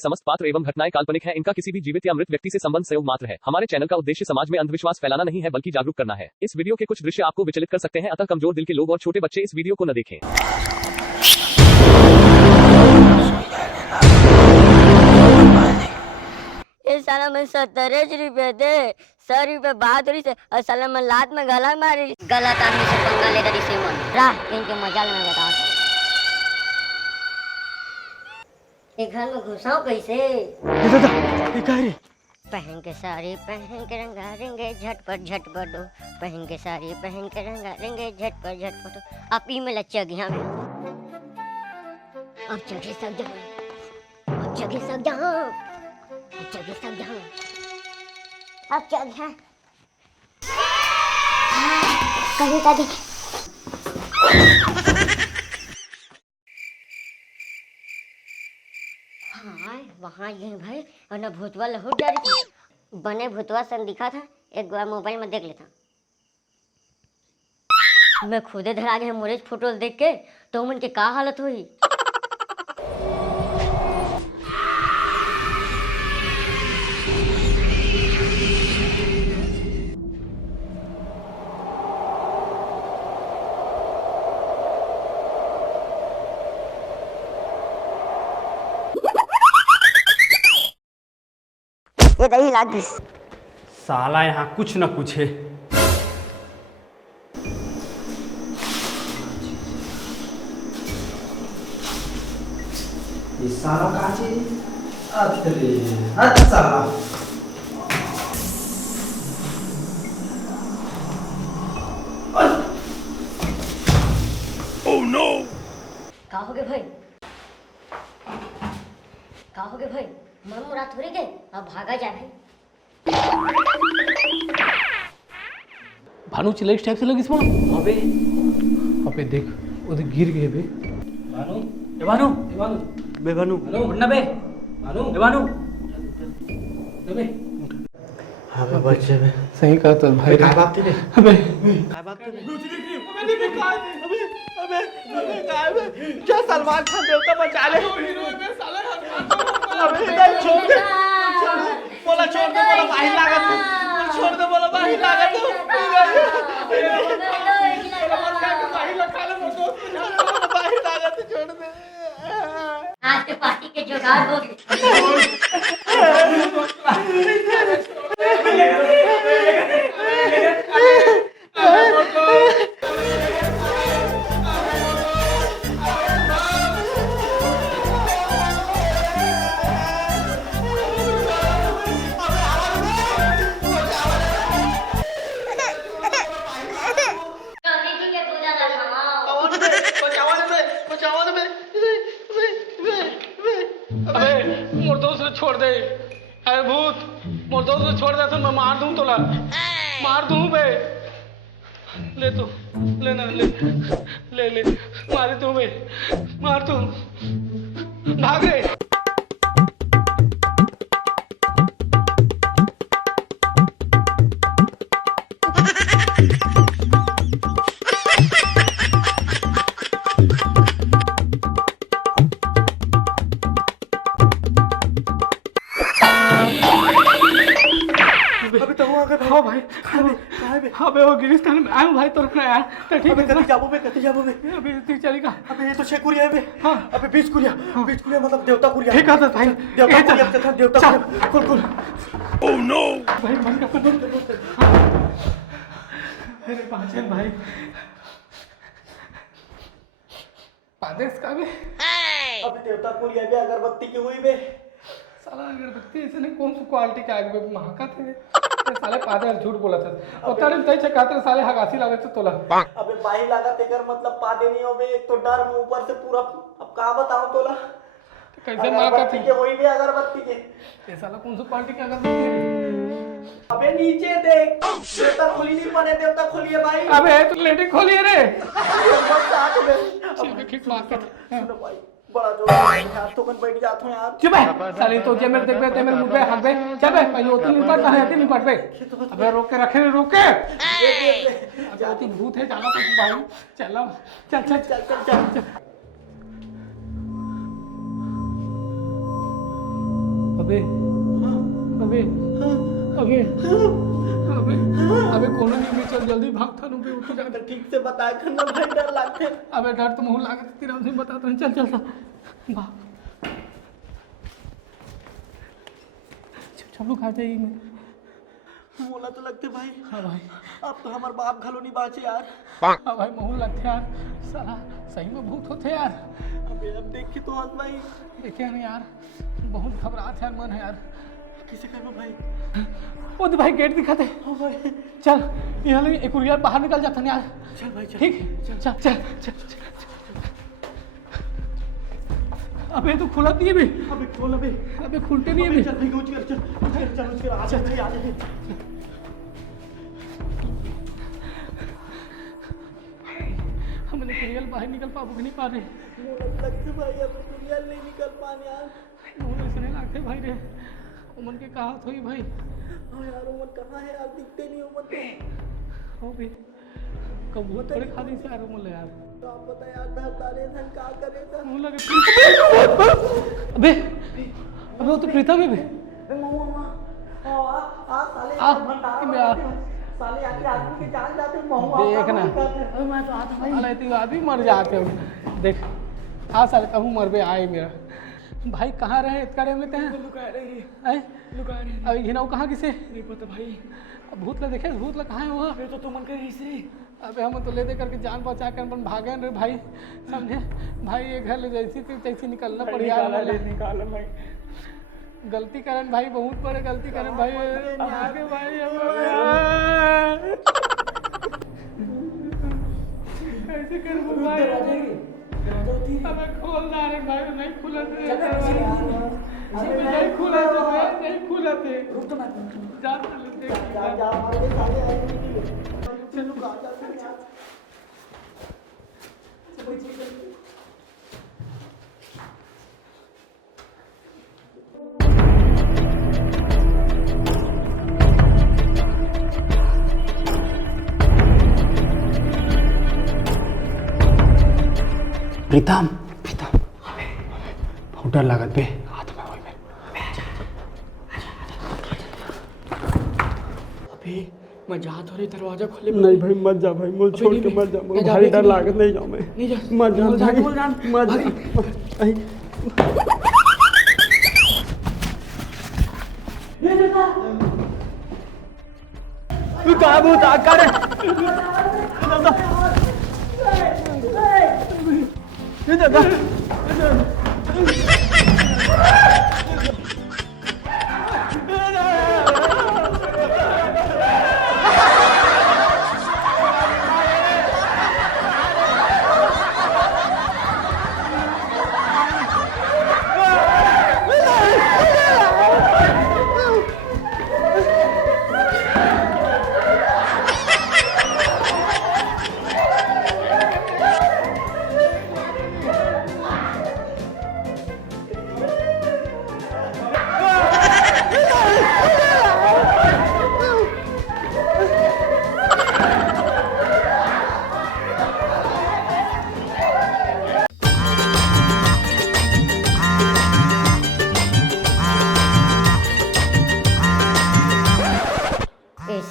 के समस्त पात्र एवं घटनाएं काल्पनिक हैं। इनका किसी भी जीवित या मृत व्यक्ति से संबंध संयोग मात्र है। हमारे चैनल का उद्देश्य समाज में अंधविश्वास फैलाना नहीं है बल्कि जागरूक करना है। इस वीडियो के कुछ दृश्य आपको विचलित कर सकते हैं, अतः कमजोर दिल के लोग और छोटे बच्चे इस वीडियो को न देखें। इस साला में 70 रुपए दे, 100 रुपए बहादुरी से और साला में लात में गला मारी। गलत आदमी से पंगा लेकर इसे मन राह इनके मजाल में बताओ। एक घर में घुसाओ कैसे? पहन के साड़ी पहन के रंगा रेंगे झटपट झटपट दो, पहन के साड़ी पहन के रंगा रेंगे झटपट झटपट दो। आप ई में लच्चा गया में अब जगह सब जाओ, अब जगह सब जाओ, अब जगह सब जाओ, अब चल है कभी कभी वहाँ ये भाई और ना भूतवा लहू डर थी बने भूतवा सन दिखा था। एक बार मोबाइल में देख लेता, मैं खुदे धरा गया मोरे फोटो देख के तो उनके का हालत हुई। ये दही लाग गई साला, यहाँ कुछ न कुछ है। ये साला कहाँ से? अरे अच्छा ओह नो! का हो गए भाई, का हो गए भाई? मामू रात हो रही गए, अब भागा जाए भाई। भानु चिल्लाई इस टाइप से लगी इसमें। अबे देख उधर गिर गए बे। भानु, ए भानु, ए भानु, बे भानु, भानु उठना बे, भानु, ए भानु, बे। हाँ बे बच्चे बे। सही कहा तो भाई। क्या बात थी बे? अबे क्या बात थी बे? अबे क्या सलमान खान देवता बचा ले? अबे इधर छोड़ दे, बोला छोड़ दे, बोला बाहर लागा तू, छोड़ दे, बोला बाहर लागा तू, बाहर लागा तू, छोड़ दे। आज के पार्टी के जुगाड़ हो गए। छोड़ दे, अरे भूत मुर्दों से छोड़ दे तो मैं मार दूं तोला, मार दूं बे। ले तू, लेना ले, ले ले, मार तू बे, मार तू, भाग रे। हाँ भाई, हाँ बे वो गिरिस्तान में आया भाई, तो रखना यार। तो ठीक है, कति जाबो बे। अभी ठीक चलेगा। अबे ये तो 6 कुरिया है बे। हाँ। अबे 20 कुरिया, 20 कुरिया मतलब देवता कुरिया। ठीक है भाई, देवता कुरिया तथा देवता कुरिया। खोल। Oh no! भाई बंद कर। अरे पाचन भाई, पादेश का बे। अबे देवता कुरिया बे अगरबत्ती की हुई बे। साला अगरबत्ती ऐसे नहीं, कौन सी क्वालिटी का आग बे महका थे। साले पादे झूठ बोला था। पता नहीं तई चकाते साले हगासी लागे तो तोला। अबे बाही लगा तेकर मतलब पादे नहीं होबे, एक तो डर में ऊपर से पूरा। अब कहां बताऊं तोला? कैसे मां का थी के वही भी अगरबत्ती के। ये साला कौन सी क्वालिटी का अगरबत्ती? अबे नीचे देख, देवता खुली नहीं पड़े, देवता खुली है भाई। अबे तू लेटिंग खोली है रे। बस आके बे। चल किक मार के। सुनो भाई, बड़ा जोर यार, तो कन बैठ जाता हूं यार। चुप है साले, तो जे मेरे देख ते मेरे मुंह पे हाथ पे चल बे। पहले ओती निपट कहां है, निपट बे। अबे रोक के रखे, रोक के। अबे ओती भूत है, जाना तो भाई। चल। अबे अबे अबे अबे अबे कोनो नहीं भी चल जल्दी भाग थानू पे उठ जा। ठीक से बताया करना भाई, डर लगते। अबे डर तो मुंह लागत तेरा से बता तो चल चल भाग। सब लोग खाते ही में मोला तो लगते भाई। हाँ भाई अब तो हमारे बाप घलो नहीं बाचे यार। हाँ भाई मुंह लगते यार, साला सही में भूत होते यार। अबे अब देख के तो हंस भाई। देखे नहीं यार, बहुत घबराहट यार, मन है यार। किसे करो भाई? वो तो भाई गेट दिखाते। हाँ भाई चल यहाँ लगे एक यार बाहर निकल जाता यार। चल भाई चल। ठीक चल चल चल चल, चल। अबे तो खुला नहीं है बे। अबे खोल अबे। अबे खुलते नहीं है बे। चल भाई उठ कर, चल उठ कर, आ जा भाई, आ जा। हम रियल बाहर निकल पाबो नहीं पा रहे। मोला लगते भाई अब दुनिया नहीं निकल पाने यार। मुंह ऐसे नहीं लगते भाई रे। उमन के कहा थोड़ी भाई। हाँ यार उमन कहाँ है यार, दिखते नहीं उमन तो। हो बे कब बहुत बड़े खाली से यार उमन यार। तो आप बता यार, धर तारे धन का करे था। मुंह लगे अबे अबे वो तो प्रीतम है बे। महुआ आ साले आ, भंडारा इमे आ। साले आके आदमी के जान जाते महुआ। देख ना। अरे मैं तो आता भाई। अरे तू आदमी मर जाते हो। देख आ साले कहूँ मर बे आए मेरा भाई। कहाँ रहे इतने में हैं? लुका रही हैं? लुका रही अभी घिनाऊ कहाँ किसे? नहीं पता भाई। भूत ला देखे, भूत ला कहाँ है वहाँ? फिर तो तुम मन कर से। अबे हम तो ले दे करके जान बचा कर अपन भागे रे भाई, समझे भाई। ये घर ले जैसी थी तैसी निकलना पड़ यार। निकाला भाई। गलती करन भाई, बहुत बड़े गलती करन भाई। आगे भाई कैसे कर भाई? अबे खोल ना रे भाई, नहीं खुला थे। नहीं खुला थे, नहीं खुला थे। रुक तो मत। जा चल देख। जा हमारे साले आए नहीं। चलो आ जा फिर यार। प्रीतम प्रीतम बहुत डर लागत बे। हाथ में होई बे। अबे मैं जा तो रही, दरवाजा खोले। नहीं भाई मत जा भाई, मुझे छोड़ के मत जा। मुझे भारी डर लागत, नहीं जाऊँ मैं। नहीं जा। मत जा भाई, मत जा। तू कहाँ भूत आ कर?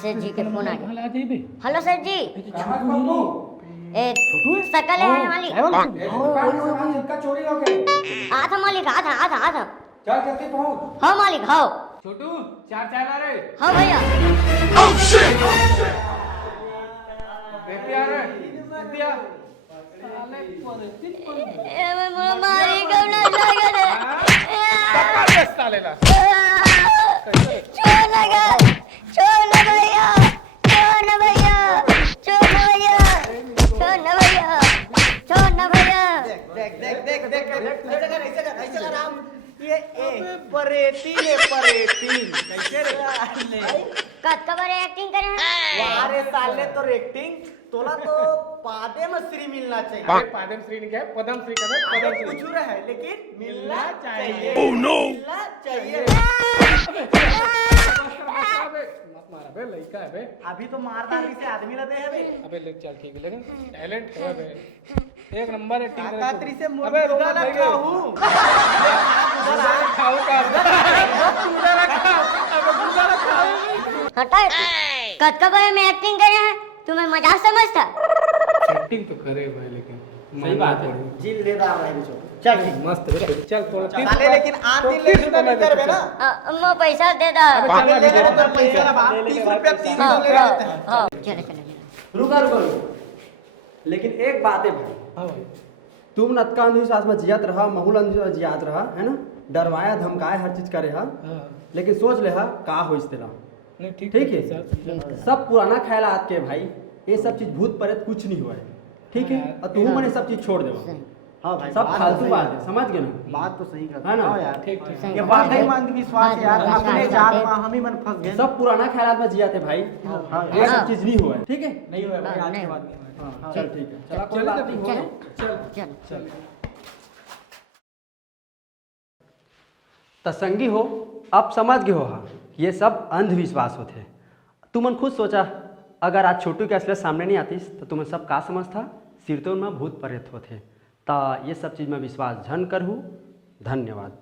सर जी के फोन आ गया। भला दे बे। हेलो सर जी। ए सकल है मालिक। चोरी हो गई। आधा मालिक, आधा आधा आधा। चल जल्दी पहुंच। हाँ मालिक हाँ। छोटू चार चाय ला रे। हाँ भैया। बेटी आ रे। बेटिया साले मारी कब ना लगा रे। पकड़ साले ला। छोड़ लगा, छोड़ ना भैया, छोड़ ना भैया, छोड़ ना भैया, छोड़ ना भैया, छोड़ ना भैया। देख ऐसे कर राम। ये परेती ले परेती कैसे रे? कत कबर एक्टिंग करे हैं? वारे साले तो एक्टिंग तोला तो पादम श्री मिलना चाहिए। पादम श्री नहीं क्या, पदम श्री का पदम श्री। कुछ रहा है लेकिन मिलना चाहिए। Oh, no! मिलना चाहिए। मत मारा बे, लड़का है बे। अभी तो मारदारी से आदमी लगे है बे। अबे ले चल ठीक है, लेकिन टैलेंट है बे। एक नंबर एक्टिंग करे कातरी से तू। अबे रोना मुर्गा भाई रखा हूँ खाओ का मुर्गा रखा अबे मुर्गा रखा हटा कद कब में एक्टिंग कर रहे हैं तुम्हें मजाक समझता एक्टिंग तो करे भाई लेकिन सही बात है जिल दे रहा है चल ठीक मस्त है चल थोड़ा साले लेकिन आते ले सुना नहीं करबे ना मैं पैसा दे दा ले ले तो पैसा ना बाप 30 रुपया 3 हाँ, ले लेते हैं हाँ, चलो चलो रुका रुका रुका लेकिन एक बात है भाई हां भाई तुम नतका अंधविश्वास में जियत रहा महूल अंधविश्वास जियात रहा है ना डरवाया धमकाया हर चीज करे हा हां लेकिन सोच ले हा का हो इस तरह नहीं ठीक है सब पुराना ख्यालात के भाई ये सब चीज भूत प्रेत कुछ नहीं हुआ है ठीक है और तुम मैंने सब चीज छोड़ देवा हां भाई सब फालतू बात है समझ गए ना बात तो सही कर है ना? हाँ यार ठीक ठीक ये बात है अंधविश्वास यार अपने जात में हम ही मन फंस गए सब पुराना ख्यालात में जियाते भाई ये सब चीज नहीं हुआ है ठीक है नहीं हुआ भाई आज नहीं के हुआ। बाद हाँ, चल ठीक है चला कोई बात नहीं हो चलो गया। चलो तो संगी हो अब समझ गए हो हा ये सब अंधविश्वास होते तुमन खुद सोचा अगर आज छोटू के असलियत सामने नहीं आती तो तुम्हें सब का समझता सिर तो उनमें भूत प्रेत होते ता ये सब चीज़ में विश्वास झन करहूँ धन्यवाद।